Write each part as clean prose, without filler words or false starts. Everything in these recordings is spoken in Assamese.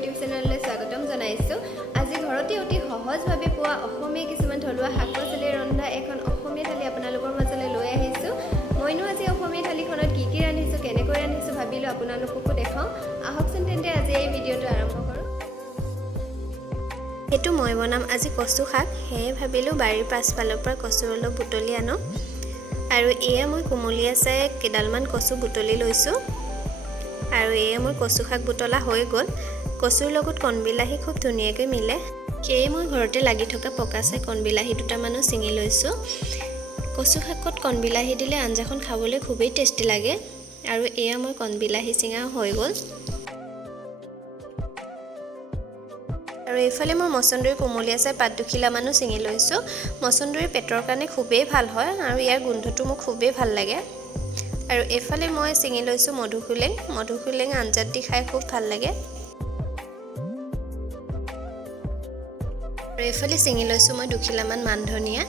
ইউটিউব চেনেললৈ স্বাগতম জনাইছোঁ। আজি ঘৰতে অতি সহজভাৱে পোৱা অসমীয়া কিছুমান থলুৱা শাক-পাচলিৰে ৰন্ধা এখন অসমীয়া থালি আপোনালোকৰ মাজলৈ লৈ আহিছোঁ। মইনো আজি অসমীয়া থালিখনত কি ৰান্ধিছোঁ, কেনেকৈ ৰান্ধিছোঁ ভাবিলোঁ আপোনালোককো দেখাওঁ। আহকচোন তেন্তে আজি এই ভিডিঅ'টো আৰম্ভ কৰোঁ। সেইটো মই বনাম আজি কচু শাক, সেয়ে ভাবিলোঁ বাৰীৰ পাছফালৰ পৰা কচু অলপ বুটলি আনো। আৰু এয়া মই কুমলীয়া চাই কেইডালমান কচু বুটলি লৈছোঁ। আৰু এয়া মোৰ কচু শাক বুটলা হৈ গ'ল। কচুৰ লগত কণবিলাহী খুব ধুনীয়াকৈ মিলে, সেয়ে মই ঘৰতে লাগি থকা পকা চাই কণবিলাহী দুটামানো ছিঙি লৈছোঁ। কচু শাকত কণবিলাহী দিলে আঞ্জাখন খাবলৈ খুবেই টেষ্টি লাগে। আৰু এয়া মই কণবিলাহী ছিঙা হৈ গ'ল। আৰু এইফালে মই মচন্দৰী কোমলীয়া চাই পাত দুখিলামানো ছিঙি লৈছোঁ। মচন্দৰী পেটৰ কাৰণে খুবেই ভাল হয় আৰু ইয়াৰ গোন্ধটো মোক খুবেই ভাল লাগে। আৰু এইফালে মই ছিঙি লৈছোঁ মধুসোলেং আঞ্জাত দি খাই খুব ভাল লাগে। আৰু এইফালে ছিঙি লৈছোঁ মই দুখিলামান মান ধনিয়া,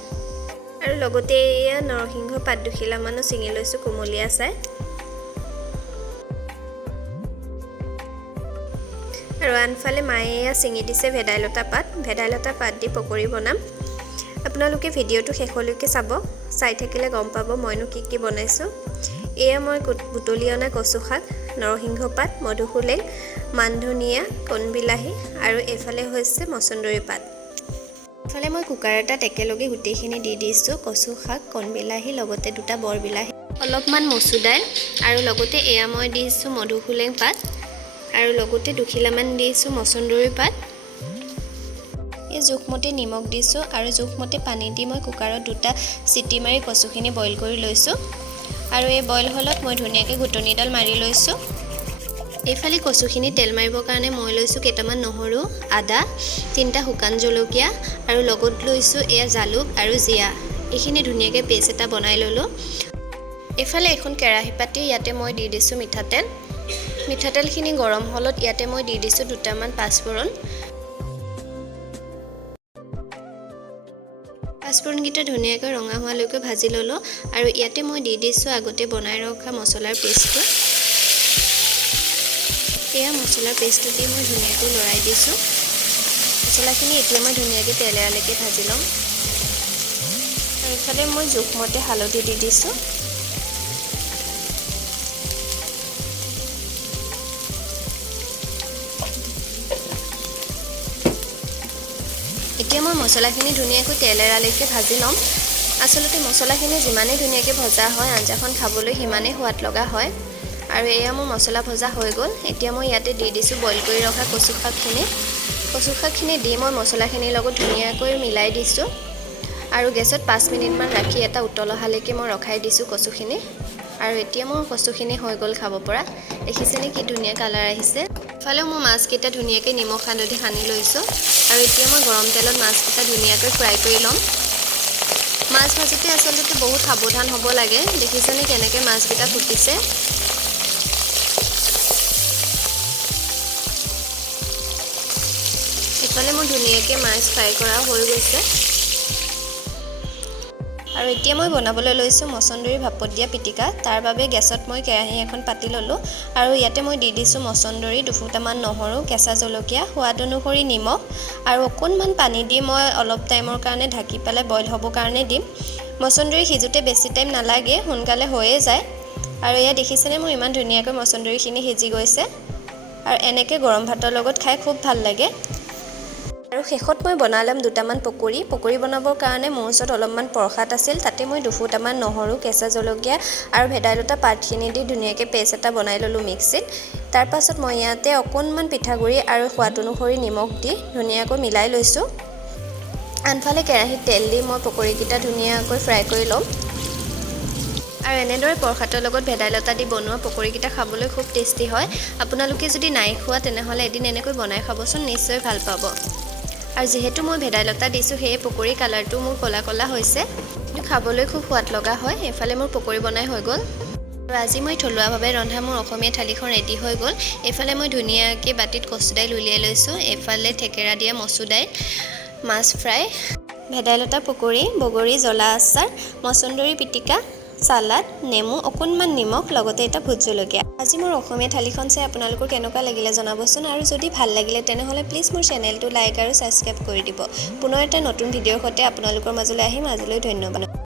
আৰু লগতে এয়া নৰসিংহ পাত দুখিলামানো ছিঙি লৈছোঁ কোমলীয়া চাই। আৰু আনফালে মায়ে এয়া ছিঙি দিছে ভেদাইলতা পাত দি পকৰি বনাম। আপোনালোকে ভিডিঅ'টো শেষলৈকে চাই থাকিলে গম পাব মইনো কি বনাইছোঁ। এয়া মই বুটলি অনা কচু শাক, নৰসিংহ পাত, মধুসোলেং, মান ধনিয়া, কণবিলাহী আৰু এইফালে হৈছে মচন্দৰী পাত। এইফালে মই কুকাৰ এটাত একেলগে গোটেইখিনি দি দিছোঁ। কচু শাক, কণবিলাহী, লগতে দুটা বৰবিলাহী, অলপমান মচুৰ দাইল, আৰু লগতে এয়া মই দিছোঁ মধুসোলেং পাত, আৰু লগতে দুখিলামান দিছোঁ মচন্দৰী পাত। এই জোখমতে নিমখ দিছোঁ আৰু জোখমতে পানী দি মই কুকাৰত দুটা চিটি মাৰি কচুখিনি বইল কৰি লৈছোঁ। আৰু এই বইল হ'লত মই ধুনীয়াকৈ ঘুটনিডাল মাৰি লৈছোঁ। এইফালে কচুখিনি তেল মাৰিবৰ কাৰণে মই লৈছোঁ কেইটামান নহৰু, আদা, 3টা শুকান জলকীয়া, আৰু লগত লৈছোঁ এয়া জালুক আৰু জিৰা। এইখিনি ধুনীয়াকৈ পেষ্ট এটা বনাই ল'লোঁ। এইফালে এখন কেৰাহী পাতি ইয়াতে মই দি দিছোঁ মিঠাতেলখিনি গৰম হ'লত ইয়াতে মই দি দিছোঁ দুটামান পাঁচফোৰণ। পাঁচফোৰণকেইটা ধুনীয়াকৈ ৰঙা হোৱালৈকে ভাজি ল'লোঁ। আৰু ইয়াতে মই দি দিছোঁ আগতে বনাই ৰখা মছলাৰ পেষ্টটো। এয়া মছলাৰ পেষ্টটো দি মই ধুনীয়াকৈ লৰাই দিছোঁ। মছলাখিনি এতিয়া মই ধুনীয়াকৈ তেল এৰালৈকে ভাজি ল'ম। আৰু ইফালে মই জোখমতে হালধি দি দিছোঁ। এতিয়া মই মছলাখিনি ধুনীয়াকৈ তেল এৰালৈকে ভাজি ল'ম। আচলতে মছলাখিনি যিমানেই ধুনীয়াকৈ ভজা হয় আঞ্জাখন খাবলৈ সিমানেই সোৱাদ লগা হয়। আৰু এয়া মোৰ মছলা ভজা হৈ গ'ল। এতিয়া মই ইয়াতে দি দিছোঁ বইল কৰি ৰখা কচু শাকখিনি দি মই মছলাখিনিৰ লগত ধুনীয়াকৈ মিলাই দিছোঁ। আৰু গেছত 5 মিনিটমান ৰাখি এটা উতল অহালৈকে মই ৰখাই দিছোঁ কচুখিনি। আৰু এতিয়া মোৰ কচুখিনি হৈ গ'ল খাব পৰা। দেখিছেনে কি ধুনীয়া কালাৰ আহিছে। ইফালেও মই মাছকেইটা ধুনীয়াকৈ নিমখ হালধি সানি লৈছোঁ। আৰু এতিয়া মই গৰম তেলত মাছকেইটা ধুনীয়াকৈ ফ্ৰাই কৰি ল'ম। মাছ ভাজোঁতে আচলতে বহুত সাৱধান হ'ব লাগে। দেখিছেনে কেনেকৈ মাছকেইটা ফুটিছে। ইফালে মোৰ ধুনীয়াকৈ মাছ ফ্ৰাই কৰা হৈ গৈছে। আৰু এতিয়া মই বনাবলৈ লৈছোঁ মচন্দৰী ভাপত দিয়া পিটিকা। তাৰ বাবে গেছত মই কেৰাহী এখন পাতি ল'লোঁ। আৰু ইয়াতে মই দি দিছোঁ মচন্দৰী, 2 ফুটামান নহৰু, কেঁচা জলকীয়া, সোৱাদ অনুসৰি নিমখ, আৰু অকণমান পানী দি মই অলপ টাইমৰ কাৰণে ঢাকি পেলাই বইল হ'বৰ কাৰণে দিম। মচন্দৰী সিজোতে বেছি টাইম নালাগে, সোনকালে হৈয়ে যায়। আৰু এয়া দেখিছেনে মোৰ ইমান ধুনীয়াকৈ মচন্দৰীখিনি সিজি গৈছে। আৰু এনেকৈ গৰম ভাতৰ লগত খাই খুব ভাল লাগে। আৰু শেষত মই বনাই ল'ম দুটামান পকৰি বনাবৰ কাৰণে মোৰ ওচৰত অলপমান প্ৰসাদ আছিল। তাতে মই 2 ফুটামান নহৰু, কেঁচা জলকীয়া আৰু ভেদাইলতা পাতখিনি দি ধুনীয়াকৈ পেষ্ট এটা বনাই ল'লোঁ মিক্সিত। তাৰ পাছত মই ইয়াতে অকণমান পিঠাগুড়ি আৰু সোৱাদ অনুসৰি নিমখ দি ধুনীয়াকৈ মিলাই লৈছোঁ। আনফালে কেৰাহীত তেল দি মই পকৰিকেইটা ধুনীয়াকৈ ফ্ৰাই কৰি ল'ম। আৰু এনেদৰে প্ৰসাদৰ লগত ভেদাইলতা দি বনোৱা পকৰিকেইটা খাবলৈ খুব টেষ্টি হয়। আপোনালোকে যদি নাই খোৱা তেনেহ'লে এদিন এনেকৈ বনাই খাবচোন, নিশ্চয় ভাল পাব। আৰু যিহেতু মই ভেদাইলতা দিছোঁ সেয়ে পকৰি কালাৰটো মোৰ ক'লা হৈছে, কিন্তু খাবলৈ খুব সোৱাদ লগা হয়। এইফালে মোৰ পকৰি বনাই হৈ গ'ল। আৰু আজি মই থলুৱাভাৱে ৰন্ধা মোৰ অসমীয়া থালিখন ৰেডি হৈ গ'ল। এইফালে মই ধুনীয়াকৈ বাতিত কচু দাইল উলিয়াই লৈছোঁ। এইফালে থেকেৰা দিয়া মচুৰ দাইল, মাছ ফ্ৰাই, ভেদাইলতা পকৰি, বগৰী জ্বলা আচাৰ, মচন্দৰী পিটিকা, চালাড, নেমু, অকণমান নিমখ, লগতে এটা ভোট জলকীয়া। আজি মোৰ অসমীয়া থালিখন চাই আপোনালোকৰ কেনেকুৱা লাগিলে জনাবচোন আৰু যদি ভাল লাগিলে তেনেহ'লে প্লিজ মোৰ চেনেলটো লাইক আৰু ছাবস্ক্ৰাইব কৰি দিব। পুনৰ এটা নতুন ভিডিঅ'ৰ সৈতে আপোনালোকৰ মাজলৈ আহিম। আজিলৈ ধন্যবাদ।